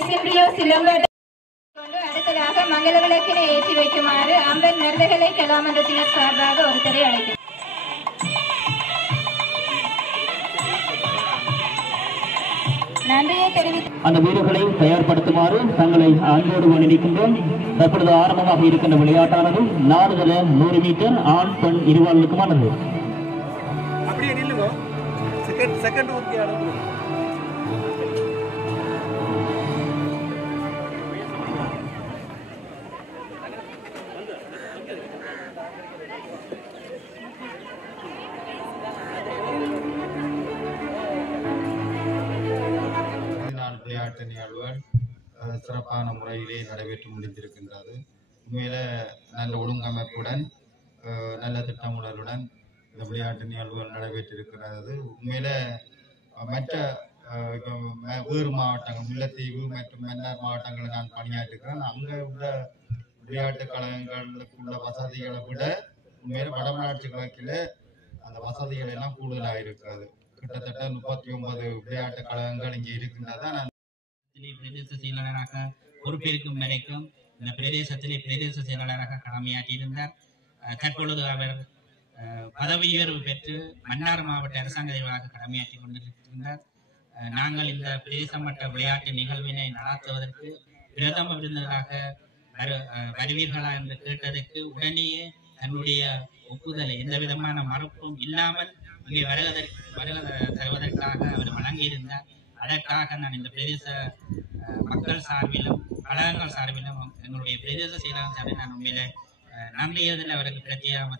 இசைப்பிரியோ சிலம்பட்டை கொண்டு அடுத்ததாக மங்கள விளக்கினை ஏற்றி வைக்குமாறு அம்பன் நெருதகலை கலாமன்றத்தினர் சார்பாக ஒருத்தரை அழைக்கிறேன். நன்றியை தெரிவித்து அந்த வீரர்களை தயார்படுத்துமாறு தங்களை அன்போடு வேண்டியிருக்கின்றோம். தற்பொழுது ஆரம்பமாக இருக்கின்ற விளையாட்டானது 4 100 மீட்டர் ஆண் பெண் இருவாளுக்குமானது. அப்படியே நில்லுங்க. செகண்ட் விளையாட்டு நிகழ்வுகள் சிறப்பான முறையிலே நடைபெற்று முடிந்திருக்கின்றது. உண்மையில நல்ல ஒழுங்கமைப்புடன் நல்ல திட்டமிடலுடன் இந்த விளையாட்டு நிகழ்வுகள் நடைபெற்றிருக்கிறது. உண்மையில மற்ற வேறு மாவட்டங்கள் முல்லைத்தீவு மற்றும் மன்னார் மாவட்டங்களில் நான் பணியாற்றிருக்கிறேன். அங்கே உள்ள விளையாட்டு கழகங்களுக்கு உள்ள வசதிகளை விட உண்மையில வடமராட்சி கிழக்கில் அந்த வசதிகள் எல்லாம் கூடுதலாக இருக்கிறது. கிட்டத்தட்ட 39 விளையாட்டு கழகங்கள் இங்கே இருக்கின்றன. பிரதேச செயலாளராக பொறுப்பேற்கும் வரைக்கும் இந்த பிரதேசத்திலே பிரதேச செயலாளராக கடமையாற்றியிருந்தார். தற்பொழுது அவர் பதவி உயர்வு பெற்று மன்னார் மாவட்ட அரசாங்க அதிபராக கடமையாற்றி கொண்டிருக்கின்றார். நாங்கள் இந்த பிரதேச மட்ட விளையாட்டு நிகழ்வினை நடாத்துவதற்கு பிரதம விருந்தினராக வருவீர்களா என்று கேட்டதற்கு உடனேயே தன்னுடைய ஒப்புதலை எந்த விதமான மறுப்பும் இல்லாமல் இங்கே வருகை தருவதற்காக அவர் வழங்கியிருந்தார். அதற்காக நான் இந்த பிரதேச மக்கள் சார்பிலும் கழகங்கள் சார்பிலும் எங்களுடைய பிரதேச செயலாளர் சார்பில் நான் உண்மையில நன்றியதில் அவருக்கு பிரத்யேகமாக